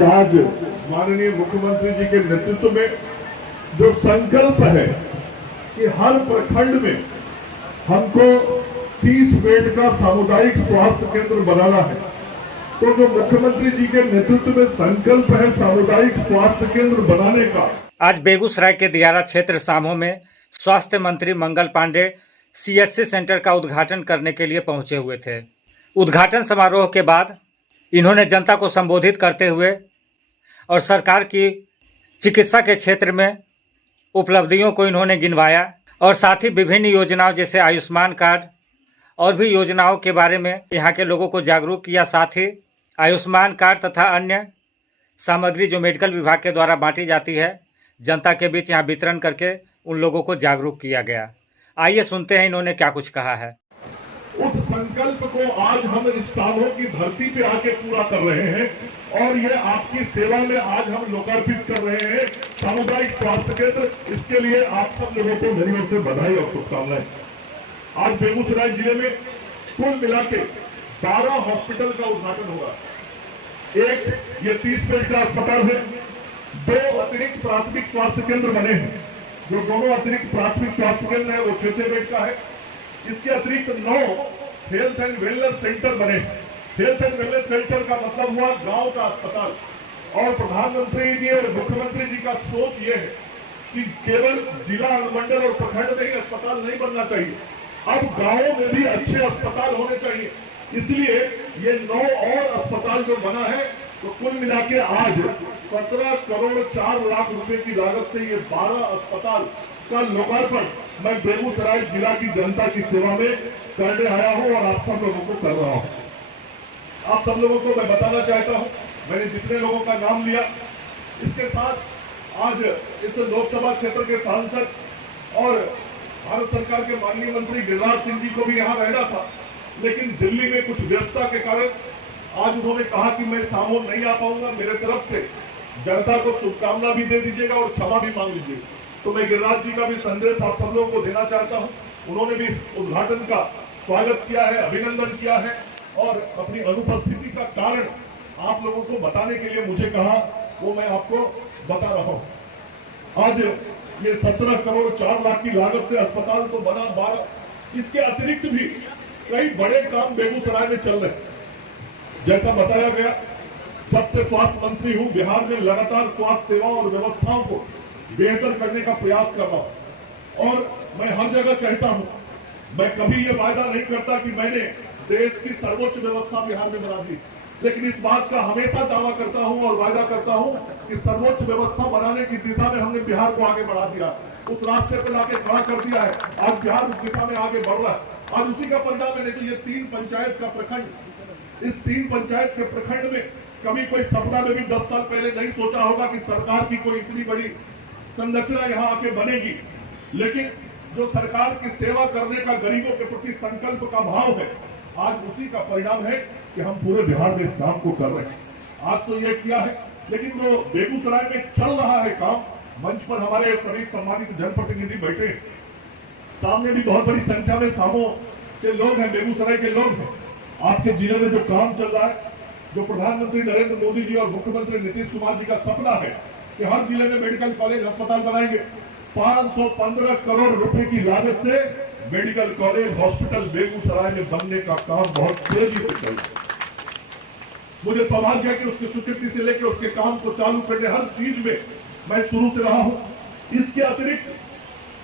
कि आज माननीय मुख्यमंत्री जी के नेतृत्व में जो संकल्प है कि हर प्रखंड में हमको 30 बेड का सामुदायिक स्वास्थ्य केंद्र बनाना है, तो जो मुख्यमंत्री जी के नेतृत्व में संकल्प है सामुदायिक स्वास्थ्य केंद्र बनाने का। आज बेगूसराय के दियारा क्षेत्र सामो में स्वास्थ्य मंत्री मंगल पांडे सीएचसी सेंटर का उद्घाटन करने के लिए पहुंचे हुए थे। उद्घाटन समारोह के बाद इन्होंने जनता को संबोधित करते हुए और सरकार की चिकित्सा के क्षेत्र में उपलब्धियों को इन्होंने गिनवाया और साथ ही विभिन्न योजनाओं जैसे आयुष्मान कार्ड और भी योजनाओं के बारे में यहाँ के लोगों को जागरूक किया। साथ ही आयुष्मान कार्ड तथा अन्य सामग्री जो मेडिकल विभाग के द्वारा बांटी जाती है, जनता के बीच यहाँ वितरण करके उन लोगों को जागरूक किया गया। आइए सुनते हैं इन्होंने क्या कुछ कहा है। उस संकल्प को आज हम इस सामो की धरती पे आके पूरा कर रहे हैं और ये आपकी सेवा में आज हम लोकार्पित कर रहे हैं सामुदायिक स्वास्थ्य केंद्र। इसके लिए आप सब लोगों को मेरी ओर से बधाई और शुभकामनाएं। आज बेगूसराय जिले में कुल मिला के 12 हॉस्पिटल का उद्घाटन होगा। एक ये 30 बेड का अस्पताल है, 2 अतिरिक्त प्राथमिक स्वास्थ्य केंद्र बने हैं। जो दोनों अतिरिक्त प्राथमिक स्वास्थ्य केंद्र है वो 6 बेड का है। इसके अतिरिक्त 9 हेल्थ एंड वेलनेस सेंटर बने। हेल्थ एंड वेलनेस सेंटर का मतलब हुआ गांव का अस्पताल। और प्रधानमंत्री जी और मुख्यमंत्री जी का सोच ये है कि केवल जिला, अनुमंडल और प्रखंड में ही अस्पताल नहीं बनना चाहिए, अब गांवों में भी अच्छे अस्पताल होने चाहिए। इसलिए ये 9 और अस्पताल जो बना है, तो कुल मिला के आज 17 करोड़ 4 लाख रुपए की लागत से ये 12 अस्पताल का लोकार्पण मैं बेगूसराय जिला की जनता की सेवा में करने आया हूं और आप सब लोगों को कर रहा हूं। आप सब लोगों को मैं बताना चाहता हूं, मैंने जितने लोगों का नाम लिया, इसके साथ आज इस लोकसभा क्षेत्र के सांसद और भारत सरकार के माननीय मंत्री गिरिराज सिंह जी को भी यहां रहना था, लेकिन दिल्ली में कुछ व्यस्तता के कारण आज उन्होंने कहा कि मैं सामो नहीं आ पाऊंगा। मेरे तरफ से जनता को शुभकामना भी दे दीजिएगा और क्षमा भी मांग लीजिएगा। तो मैं गिरिराज जी का भी संदेश आप सब लोगों को देना चाहता हूं। उन्होंने भी इस उद्घाटन का स्वागत किया है, अभिनंदन किया है और अपनी अनुपस्थिति का कारण आप लोगों को बताने के लिए मुझे कहा, वो मैं आपको बता रहा हूं। आज ये 17 करोड़ 4 लाख की लागत से अस्पताल तो बना 12, इसके अतिरिक्त भी कई बड़े काम बेगूसराय में चल रहे हैं। जैसा बताया गया, जब से स्वास्थ्य मंत्री हूं, बिहार में लगातार स्वास्थ्य सेवाओं और व्यवस्थाओं को बेहतर करने का प्रयास कर रहा हूं। और मैं हर जगह कहता हूं, मैं कभी ये वायदा नहीं करता कि मैंने देश की सर्वोच्च व्यवस्था बिहार में बना दी, लेकिन इस बात का हमेशा दावा करता हूं और वायदा करता हूं कि सर्वोच्च व्यवस्था बनाने की दिशा में हमने बिहार को आगे बढ़ा दिया, उस रास्ते पर लाके खड़ा कर दिया है। आज बिहार उस दिशा में आगे बढ़ रहा है। आज उसी का परिणाम है। तो ये 3 पंचायत का प्रखंड, इस 3 पंचायत के प्रखंड में कभी कोई सपना में भी 10 साल पहले नहीं सोचा होगा कि सरकार की कोई इतनी बड़ी संरचना यहाँ आके बनेगी। लेकिन जो सरकार की सेवा करने का गरीबों के प्रति संकल्प का भाव है, आज उसी का परिणाम है कि हम पूरे बिहार में इस काम को कर रहे हैं। आज तो ये किया है, लेकिन जो बेगूसराय में चल रहा है काम, मंच पर हमारे सभी सम्मानित जनप्रतिनिधि बैठे, सामने भी बहुत बड़ी संख्या में सामो के लोग हैं, बेगूसराय के लोग हैं। आपके जिले में जो काम चल रहा है, जो प्रधानमंत्री नरेंद्र मोदी जी और मुख्यमंत्री नीतीश कुमार जी का सपना है कि हर जिले में मेडिकल कॉलेज अस्पताल बनाएंगे, 515 करोड़ रुपए की लागत से मेडिकल कॉलेज हॉस्पिटल बेगूसराय में बनने का काम बहुत तेजी से चल रहा है। मुझे सौभाग्य है कि उसकी स्वीकृति से लेकर उसके काम को चालू करने हर चीज में मैं शुरू से रहा हूं। इसके अतिरिक्त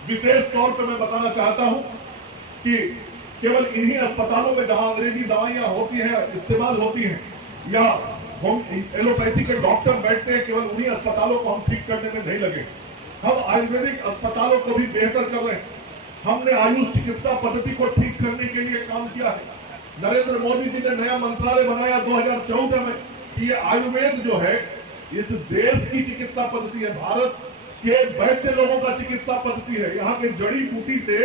विशेष तौर पर मैं बताना चाहता हूं कि केवल इन्हीं अस्पतालों में जहां अंग्रेजी दवाइयां होती हैं, इस्तेमाल होती हैं, या हम एलोपैथी के डॉक्टर बैठते हैं, केवल उन्हीं अस्पतालों को हम ठीक करने में नहीं लगे। हम आयुर्वेदिक अस्पतालों को भी बेहतर कर रहे हैं। हमने आयुष चिकित्सा पद्धति को ठीक करने के लिए काम किया है। नरेंद्र मोदी जी ने नया मंत्रालय बनाया 2014 में कि ये आयुर्वेद जो है इस देश की चिकित्सा पद्धति है, भारत के वैद्य लोगों का चिकित्सा पद्धति है। यहाँ के जड़ी बूटी से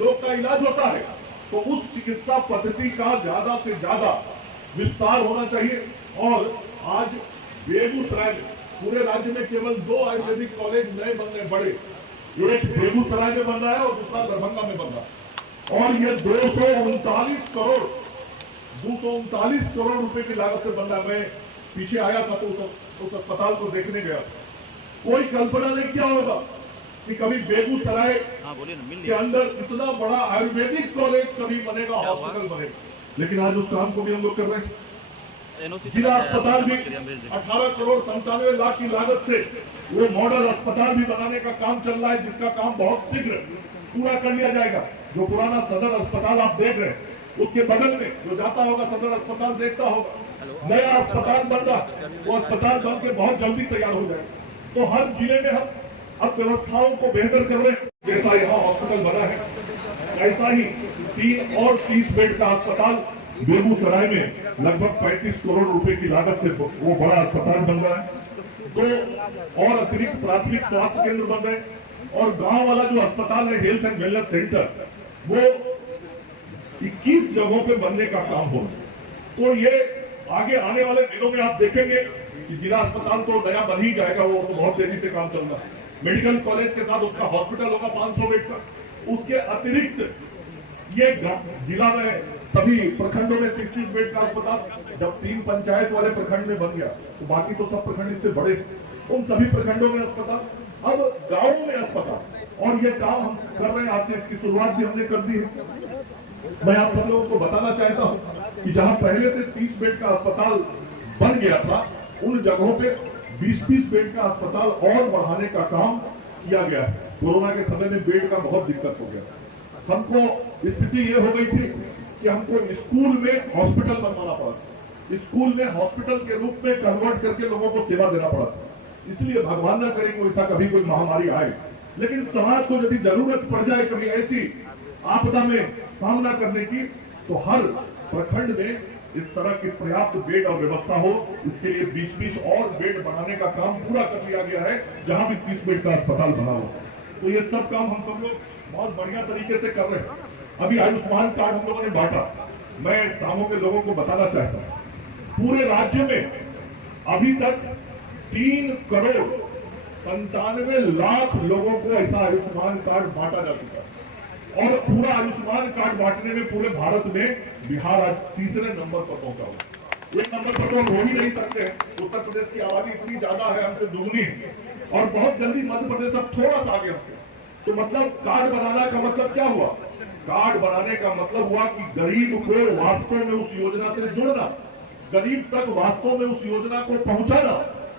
लोग का इलाज होता है, तो उस चिकित्सा पद्धति का ज्यादा से ज्यादा विस्तार होना चाहिए। और आज बेगूसराय में, पूरे राज्य में केवल 2 आयुर्वेदिक कॉलेज नए बन रहे, बड़े, एक बेगूसराय में बन रहा है और दूसरा दरभंगा में बन रहा है। और ये 239 करोड़ रुपए की लागत से बन रहा है। मैं पीछे आया था तो उस अस्पताल को देखने गया। कोई कल्पना नहीं किया होगा कि कभी बेगूसराय के अंदर इतना बड़ा आयुर्वेदिक कॉलेज कभी बनेगा, हॉस्पिटल बनेगा। लेकिन आज उस काम को भी हम लोग कर रहे हैं। जिला अस्पताल भी 18 करोड़ 97 लाख की लागत से वो मॉडल अस्पताल भी बनाने का काम चल रहा है, जिसका काम बहुत शीघ्र पूरा कर लिया जाएगा। जो पुराना सदर अस्पताल आप देख रहे हैं, उसके बगल में जो जाता होगा सदर अस्पताल देखता होगा, नया अस्पताल बन रहा, वो अस्पताल बन के बहुत जल्दी तैयार हो जाएगा। तो हर जिले में हम अब व्यवस्थाओं को बेहतर कर रहे हैं। जैसा यहाँ हॉस्पिटल बना है, ऐसा ही 3 और 30 बेड का अस्पताल बेगूसराय में लगभग 35 करोड़ रुपए की लागत से वो बड़ा अस्पताल बन रहा है। तो और अतिरिक्त प्राथमिक स्वास्थ्य केंद्र बन रहे हैं, और गांव वाला जो अस्पताल है हेल्थ एंड वेलनेस सेंटर, वो 21 जगहों पे बनने का काम हो रहा है। तो ये आगे आने वाले दिनों में आप देखेंगे कि जिला अस्पताल तो नया बन ही जाएगा, वो तो बहुत तेजी से काम चल रहा है। मेडिकल कॉलेज के साथ उसका हॉस्पिटल होगा 500 बेड का। उसके अतिरिक्त ये जिला में सभी प्रखंडों में 30-30 बेड का अस्पताल, जब 3 पंचायत वाले प्रखंड में बन गया तो बाकी तो सब प्रखंड इससे बड़े, उन सभी प्रखंडों में अस्पताल, अब गांवों में अस्पताल। और ये काम हम कर रहे हैं, आज से इसकी शुरुआत भी हमने कर दी है। मैं आप सब लोगों को बताना चाहता हूं कि जहां पहले से 30 बेड का अस्पताल बन गया था, उन जगहों पे 20-20 बेड का अस्पताल और बढ़ाने का काम किया गया है। कोरोना के समय में बेड का बहुत दिक्कत हो गया। हमको स्थिति ये हो गई थी कि हमको स्कूल में हॉस्पिटल बनवाना पड़ा, स्कूल में हॉस्पिटल के रूप में कन्वर्ट करके लोगों को सेवा देना पड़ा। इसलिए भगवान न करे कि ऐसा कभी कोई महामारी आए, लेकिन समाज को यदि जरूरत पड़ जाए कभी ऐसी आपदा में सामना करने की, तो हर प्रखंड में इस तरह की पर्याप्त बेड और व्यवस्था हो। इसके लिए 20-20 और बेड बनाने का काम पूरा कर लिया गया है, जहां भी 30 बेड का अस्पताल बना हो। तो ये सब काम हम सब लोग बहुत बढ़िया तरीके से कर रहे हैं। अभी आयुष्मान कार्ड हम लोगों ने बांटा। मैं सामो के लोगों को बताना चाहता हूं, पूरे राज्य में अभी तक 3 करोड़ 97 लाख लोगों को ऐसा आयुष्मान कार्ड बांटा जा चुका है। और पूरा आयुष्मान कार्ड बांटने में पूरे भारत में बिहार आज तीसरे नंबर पर पहुंचा हुआ। एक नंबर पर तो हम हो ही नहीं सकते। उत्तर प्रदेश की आबादी इतनी ज्यादा है, हमसे दुगनी है, और बहुत जल्दी मध्य प्रदेश अब थोड़ा सा आगे हमसे। तो मतलब कार्ड बनाने का मतलब क्या हुआ? कार्ड बनाने का मतलब हुआ कि गरीब को वास्तव में उस योजना से जुड़ना, गरीब तक वास्तव में उस योजना को पहुंचाना,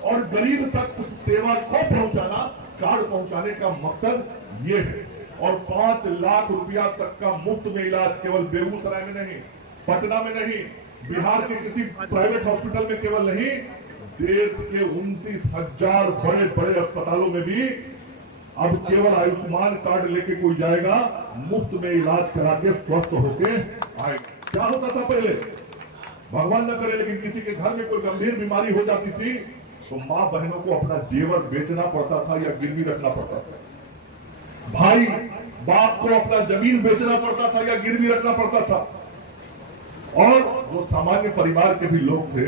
और गरीब तक उस सेवा को पहुंचाना। कार्ड पहुंचाने का मकसद ये है। और 5 लाख रुपया तक का मुफ्त में इलाज केवल बेगूसराय में नहीं, पटना में नहीं, बिहार के किसी प्राइवेट हॉस्पिटल में केवल नहीं, देश के 29,000 बड़े बड़े अस्पतालों में भी अब केवल आयुष्मान कार्ड लेके कोई जाएगा, मुफ्त में इलाज करा के स्वस्थ होके आएगा। क्या होता था पहले, भगवान न करे लेकिन किसी के घर में कोई गंभीर बीमारी हो जाती थी तो मां बहनों को अपना जेवर बेचना पड़ता था या गिरवी रखना पड़ता था। भाई बाप को अपना जमीन बेचना पड़ता था या गिरवी रखना पड़ता था। और जो सामान्य परिवार के भी लोग थे,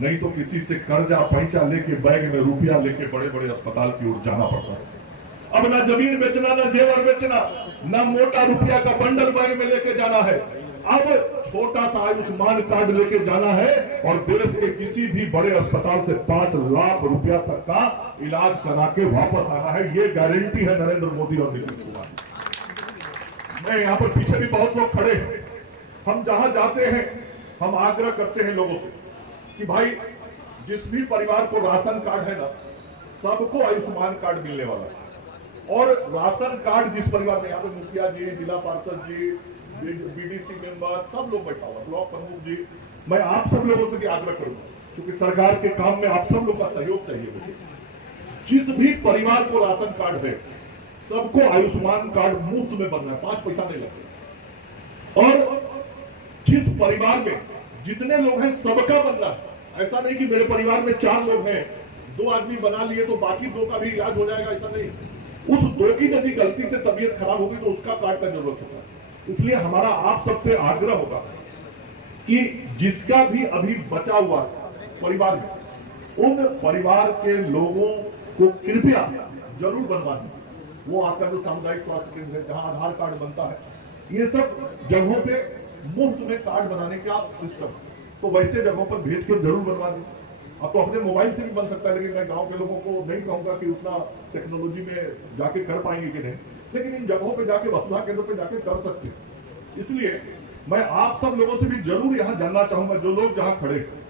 नहीं तो किसी से कर्जा पैसा लेके बैग में रुपया लेके बड़े बड़े अस्पताल की ओर जाना पड़ता था। अब ना जमीन बेचना, ना जेवर बेचना, ना मोटा रुपया का बंडल बैग में लेके जाना है। अब छोटा सा आयुष्मान कार्ड लेके जाना है और देश के किसी भी बड़े अस्पताल से 5 लाख रुपया तक का इलाज करा के वापस आना है। ये गारंटी है नरेंद्र मोदी और नीतीश कुमार। मैं यहां पर पीछे भी बहुत लोग खड़े हैं। हम जहां जाते हैं हम आग्रह करते हैं लोगों से कि भाई जिस भी परिवार को राशन कार्ड है ना, सबको आयुष्मान कार्ड मिलने वाला है। और राशन कार्ड जिस परिवार में, यहाँ पे मुखिया जी, जिला पार्षद जी, बीडीसी मेंबर, सब लोग बैठा हुआ, ब्लॉक प्रमुख जी, मैं आप सब लोगों से भी आग्रह करूंगा, क्योंकि सरकार के काम में आप सब लोग का सहयोग चाहिए मुझे। जिस भी परिवार को राशन कार्ड है, सबको आयुष्मान कार्ड मुफ्त में बनना है, 5 पैसा नहीं लगता। और जिस परिवार में जितने लोग हैं सबका बनना है। ऐसा नहीं कि मेरे परिवार में 4 लोग हैं, 2 आदमी बना लिए तो बाकी 2 का भी इलाज हो जाएगा, ऐसा नहीं। उस 2 की यदि गलती से तबीयत खराब होगी तो उसका कार्ड का जरूरत होगा। इसलिए हमारा आप सबसे आग्रह होगा कि जिसका भी अभी बचा हुआ परिवार में, उन परिवार के लोगों को कृपया जरूर बनवा दीजिए। वो आपका जो सामुदायिक स्वास्थ्य केंद्र है, जहां आधार कार्ड बनता है, ये सब जगहों पे मुफ्त में कार्ड बनाने का सिस्टम, तो वैसे जगहों पर भेज कर जरूर बनवा दीजिए। अब तो अपने मोबाइल से भी बन सकता है, लेकिन मैं गांव के लोगों को नहीं कहूंगा कि उतना टेक्नोलॉजी में जाके कर पाएंगे कि नहीं, लेकिन इन जगहों पे जाके वसुधा केंद्र पे जाके कर सकते हैं। इसलिए मैं आप सब लोगों से भी जरूर यहाँ जानना चाहूंगा, जो लोग जहाँ खड़े हैं,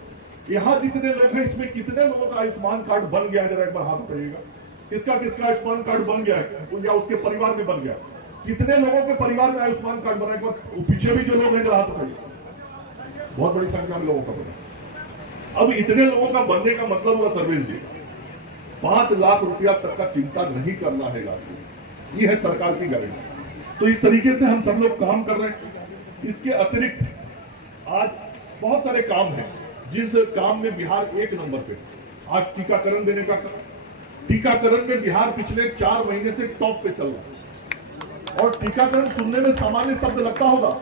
यहाँ जितने लोग हैं इसमें कितने लोगों का आयुष्मान कार्ड बन गया है, जरा एक बार हाथ उठाइएगा। किसका किसका आयुष्मान कार्ड बन गया है या उसके परिवार में बन गया, कितने लोगों के परिवार में आयुष्मान कार्ड बना है? पीछे भी जो लोग हैं जरा हाथ उठाइए, बहुत बड़ी संख्या में लोगों का बना। अब इतने लोगों का बनने का मतलब हुआ सर्वेश जी 5 लाख रुपया तक का चिंता नहीं करना है आपको, ये है सरकार की गारंटी। तो इस तरीके से हम सब लोग काम कर रहे हैं। इसके अतिरिक्त आज बहुत सारे काम हैं जिस काम में बिहार 1 नंबर पे। आज टीकाकरण देने का, टीकाकरण में बिहार पिछले 4 महीने से टॉप पे चल रहा है। और टीकाकरण सुनने में सामान्य शब्द लगता होगा,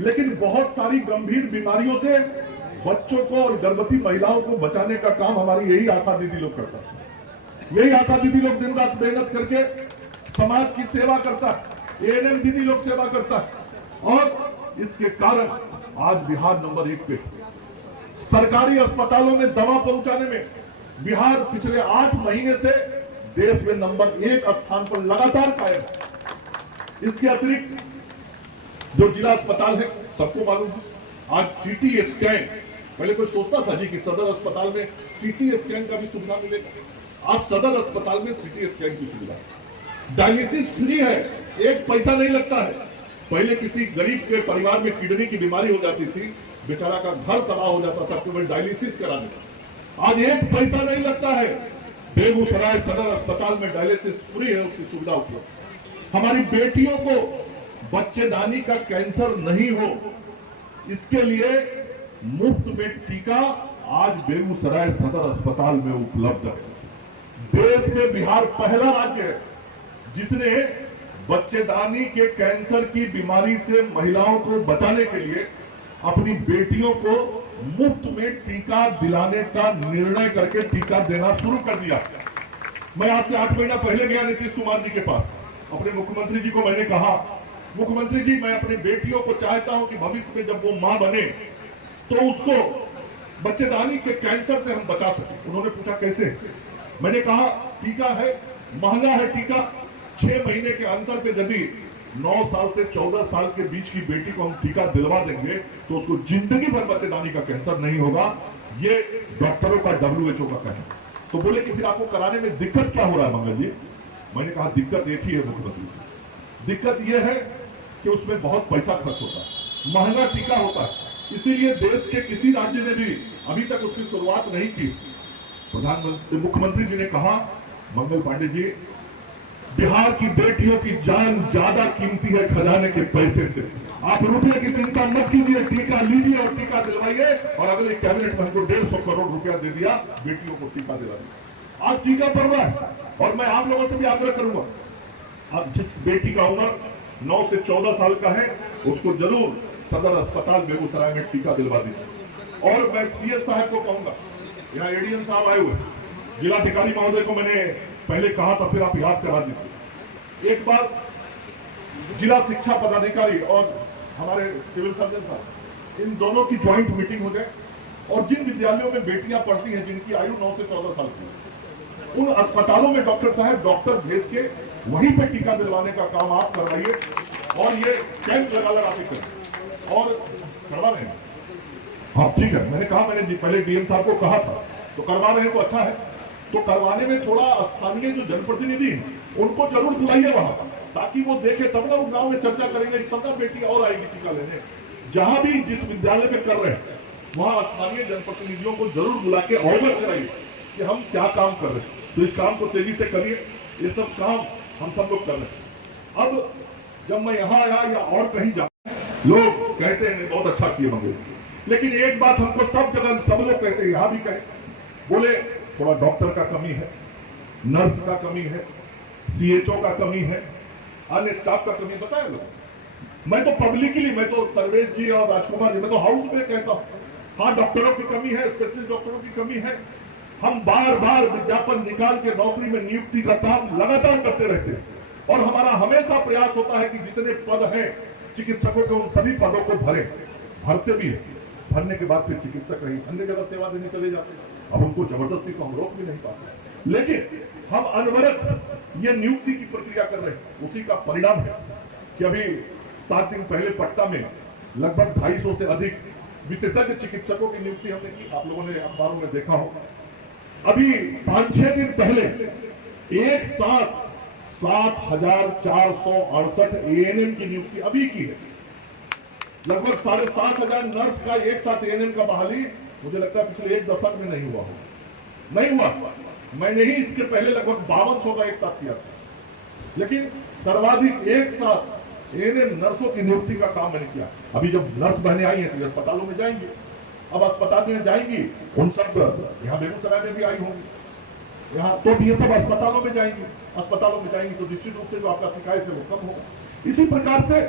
लेकिन बहुत सारी गंभीर बीमारियों से बच्चों को और गर्भवती महिलाओं को बचाने का काम हमारी यही आशा दीदी लोग करता है। यही आशा दीदी लोग दिन रात मेहनत करके समाज की सेवा करता है, एएनएम दीदी लोग सेवा करता है, और इसके कारण आज बिहार नंबर 1 पे। सरकारी अस्पतालों में दवा पहुंचाने में बिहार पिछले 8 महीने से देश में नंबर 1 स्थान पर लगातार कायम है। इसके अतिरिक्त जो जिला अस्पताल है, सबको मालूम है आज सीटी स्कैन, पहले कोई सोचता था जी कि सदर अस्पताल में सीटी स्कैन का भी सुविधा मिलेगा। आज सदर अस्पताल में सीटी स्कैन की सुविधा, डायलिसिस फ्री है, 1 पैसा नहीं लगता है। पहले किसी गरीब के परिवार में किडनी की बीमारी हो जाती थी, बेचारा का घर तबाह हो जाता था केवल डायलिसिस कराने का। आज 1 पैसा नहीं लगता है। बेगूसराय सदर अस्पताल में डायलिसिस फ्री है, उसकी सुविधा उपलब्ध। हमारी बेटियों को बच्चेदानी का कैंसर नहीं हो, इसके लिए मुफ्त में टीका आज बेगूसराय सदर अस्पताल में उपलब्ध है। देश में बिहार पहला राज्य है जिसने बच्चेदानी के कैंसर की बीमारी से महिलाओं को बचाने के लिए अपनी बेटियों को मुफ्त में टीका दिलाने का निर्णय करके टीका देना शुरू कर दिया। मैं आज से 8 महीना पहले गया नीतीश कुमार जी के पास, अपने मुख्यमंत्री जी को मैंने कहा, मुख्यमंत्री जी मैं अपनी बेटियों को चाहता हूं कि भविष्य में जब वो मां बने तो उसको बच्चेदानी के कैंसर से हम बचा सकें। उन्होंने पूछा कैसे? मैंने कहा टीका है, महंगा है टीका, 6 महीने के अंतर पे यदि 9 साल से 14 साल के बीच की बेटी को हम टीका दिलवा देंगे तो उसको जिंदगी भर बच्चेदानी का कैंसर नहीं होगा। ये डॉक्टरों का WHO का कहना। तो बोले कि फिर आपको कराने में दिक्कत क्या हो रहा है मंगल जी? मैंने कहा दिक्कत एक ही है मुख्यमंत्री, दिक्कत यह है कि उसमें बहुत पैसा खर्च होता है, महंगा टीका होता है, इसीलिए देश के किसी राज्य ने भी अभी तक उसकी शुरुआत नहीं की। प्रधानमंत्री मुख्यमंत्री जी ने कहा मंगल पांडे जी, बिहार की बेटियों की जान ज्यादा कीमती है खजाने के पैसे से। आप रुपये की चिंता मत कीजिए, टीका लीजिए और टीका दिलवाइए। और अगले कैबिनेट में हमको 150 करोड़ रुपया दे दिया बेटियों को टीका दिलाने। आज टीका पर्व है और मैं आप लोगों से भी आग्रह करूंगा, अब जिस बेटी का उम्र 9 से 14 साल का है उसको जरूर सदर अस्पताल बेगूसराय में टीका दिलवा दीजिए। और मैं CS साहब को कहूंगा, यहाँ ADM साहब आए हुए, जिलाधिकारी महोदय को मैंने पहले कहा था, फिर आप याद करा दीजिए। एक बार जिला शिक्षा पदाधिकारी और हमारे सिविल सर्जन साहब, इन दोनों की ज्वाइंट मीटिंग हो जाए और जिन विद्यालयों में बेटियां पढ़ती हैं जिनकी आयु 9 से 14 साल की, उन अस्पतालों में डॉक्टर साहब डॉक्टर भेज के वहीं पे टीका दिलवाने का काम आप करवाइए। और ये कैंप लगा आप करें और करवा रहे हैं। हाँ ठीक है, मैंने कहा, मैंने पहले DM साहब को कहा था, तो करवा रहे हैं तो अच्छा है। तो करवाने में थोड़ा स्थानीय जो जनप्रतिनिधि हैं उनको जरूर बुलाइए वहां, ताकि वो देखे, तब ना वो गांव में चर्चा करेंगे, तब ना बेटी और आएगी टीका लेने। जहां भी जिस विद्यालय में कर रहे हैं वहां स्थानीय जनप्रतिनिधियों को जरूर बुला के अवगत कराइए कि हम क्या काम कर रहे हैं। तो इस काम को तेजी से करिए, ये सब काम हम सब लोग कर रहे हैं। अब जब मैं यहाँ आया या और कहीं जा, लोग कहते हैं बहुत अच्छा किए मंगल, लेकिन एक बात हमको सब जगह सब लोग कहते हैं, यहां भी कहे, बोले थोड़ा डॉक्टर का कमी है, नर्स का कमी है, CHO का कमी है, अन्य स्टाफ का कमी, बताया लोग। मैं तो पब्लिकली, मैं तो सर्वेश जी और राजकुमार जी, मैं तो हाउस में कहता हूं, हाँ डॉक्टरों की कमी है, स्पेशलिस्ट डॉक्टरों की कमी है। हम बार बार विज्ञापन निकाल के नौकरी में नियुक्ति का काम लगातार करते रहते हैं और हमारा हमेशा प्रयास होता है कि जितने पद हैं चिकित्सकों के उन सभी पदों को भरे, भरते भी है। भरने के बाद फिर चिकित्सक कहीं अन्य जगह सेवा देने चले जाते हैं। अब उनको जबरदस्ती को हम रोक भी नहीं पाते, लेकिन हम अनवरत ये नियुक्ति की प्रक्रिया कर रहे हैं। उसी का परिणाम है कि अभी 7 दिन पहले पटना में लगभग 250 से अधिक विशेषज्ञ चिकित्सकों की नियुक्ति हमने की। आप लोगों ने अखबारों में देखा हो। अभी 5-6 दिन पहले एक साथ 7,468 एएनएम की नियुक्ति अभी की है। लगभग 7,500 नर्स का एक साथ एएनएम का बहाली मुझे लगता है पिछले 1 दशक में नहीं हुआ। मैंने ही इसके पहले लगभग 5200 का एक साथ किया था, लेकिन सर्वाधिक एक साथ एएनएम नर्सों की नियुक्ति का काम मैंने किया। अभी जब नर्स बहनें आई हैं तो अस्पतालों में जाएंगी, अब अस्पताल में जाएंगी, उन सब यहाँ बेगूसराय में भी आई होंगी यहाँ, तो ये सब अस्पतालों में जाएंगी तो निश्चित रूप से जो आपका शिकायत है वो कम होगा। इसी प्रकार से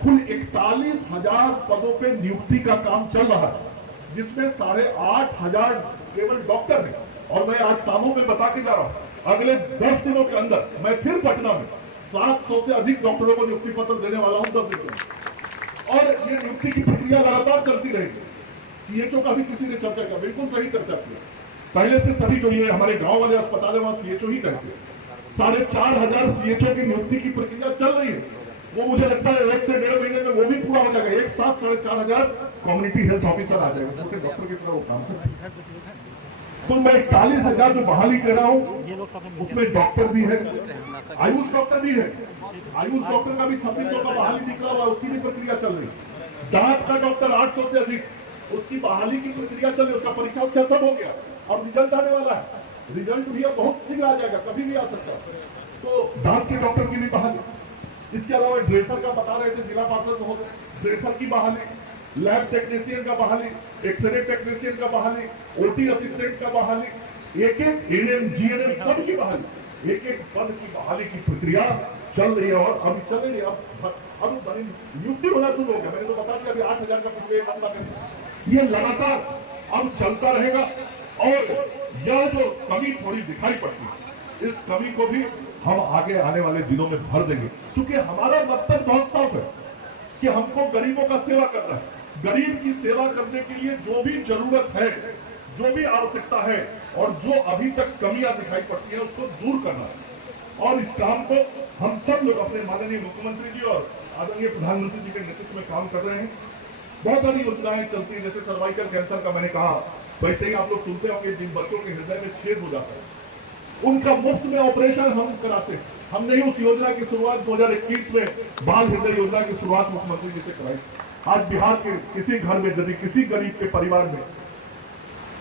कुल 41,000 पदों पे नियुक्ति का काम चल रहा है, जिसमें 8,500 केवल डॉक्टर हैं। और मैं आज सामू में बता के जा रहा हूं, अगले 10 दिनों के अंदर मैं फिर पटना में 700 से अधिक डॉक्टरों को नियुक्ति पत्र देने वाला हूं 10 दिन में। और ये नियुक्ति की प्रक्रिया लगातार चलती रहेगी। सीएचओ का भी किसी ने चर्चा किया, बिल्कुल सही चर्चा किया। पहले से सभी जो ये हमारे गांव वाले अस्पताल है वहां सीएचओ ही रहते हैं। 4,500 सीएचओ की नियुक्ति की प्रक्रिया चल रही है। वो मुझे लगता है 1 से 1.5 महीने में वो भी पूरा हो जाएगा। एक साथ 4,500 कम्युनिटी हेल्थ ऑफिसर आ जाएगा, छोटे डॉक्टर की तरह वो काम करते। तो मैं 41,000 जो बहाली कर रहा हूँ उसमें डॉक्टर भी है, आयुष डॉक्टर भी है। आयुष डॉक्टर का भी 2600 का बहाली निकला हुआ, उसकी भी प्रक्रिया चल रही है। दांत का डॉक्टर 800 से अधिक, उसकी बहाली की प्रक्रिया चल रही है। उसका परीक्षा उच्छा सब हो गया, अब रिजल्ट आने वाला है। रिजल्ट भी बहुत शीघ्र आ जाएगा, कभी भी आ सकता है। तो दांत के डॉक्टर की भी बहाली, इसके अलावा ड्रेसर का बता रहे थे जिला पार्षद महोदय, ड्रेसर की बहाली, लैब टेक्नीशियन का बहाली, एक्सरे टेक्नीशियन का बहाली, ओटी असिस्टेंट का बहाली, एक एएनएम जीएनएम सब की बहाली, एक पद की बहाली की प्रक्रिया चल रही है। और अभी चल रही है, अब नियुक्ति होना शुरू हो गया। मैंने तो बता दिया अभी 8,000 का पिछले ये लगातार अब चलता रहेगा। और यह जो कमी थोड़ी दिखाई पड़ती है, इस कमी को भी हम आगे आने वाले दिनों में भर देंगे, क्योंकि हमारा मकसद बहुत साफ है कि हमको गरीबों का सेवा करना है। गरीब की सेवा करने के लिए जो भी जरूरत है, जो भी आवश्यकता है और जो अभी तक कमियां दिखाई पड़ती है उसको दूर करना है। और इस काम को हम सब लोग अपने माननीय मुख्यमंत्री जी और आदरणीय प्रधानमंत्री जी के नेतृत्व में काम कर रहे हैं। बहुत सारी योजनाएं चलती है, जैसे सर्वाइकल कैंसर का मैंने कहा, वैसे ही आप लोग सुनते होंगे जिन बच्चों के हृदय में छेद हो जाता है उनका मुफ्त में ऑपरेशन हम कराते हैं। हमने ही उस योजना की शुरुआत 2021 में बाल हृदय योजना की शुरुआत मुख्यमंत्री जी से कराई। आज बिहार के किसी घर में यदि किसी गरीब के परिवार में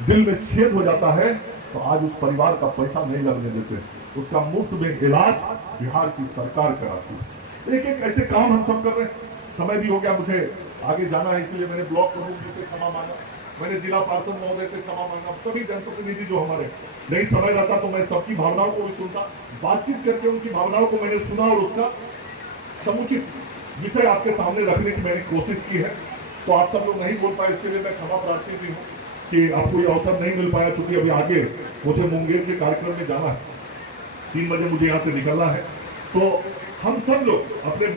दिल में छेद हो जाता है तो आज उस परिवार का पैसा नहीं लगने देते, उसका मुफ्त में इलाज बिहार की सरकार कराती है। एक एक ऐसे काम हम सब कर रहे हैं। समय भी हो गया, मुझे आगे जाना है, इसलिए मैंने ब्लॉक प्रमुख जी से क्षमा मांगा, मैंने जिला पार्षद महोदय से क्षमा मांगा, सभी जनप्रतिनिधि जो हमारे नहीं समय रहता तो मैं सबकी भावनाओं को भी सुनता, बातचीत करके उनकी भावनाओं को मैंने सुना और उसका समुचित विषय आपके सामने रखने की मैंने कोशिश की है। तो आप सब लोग नहीं बोल पाए, इसके लिए मैं क्षमा प्रार्थी भी हूँ कि आपको ये अवसर नहीं मिल पाया, क्योंकि अभी आगे मुझे मुंगेर के कार्यक्रम में जाना है, 3 बजे मुझे यहाँ से निकलना है। तो हम सब लोग अपने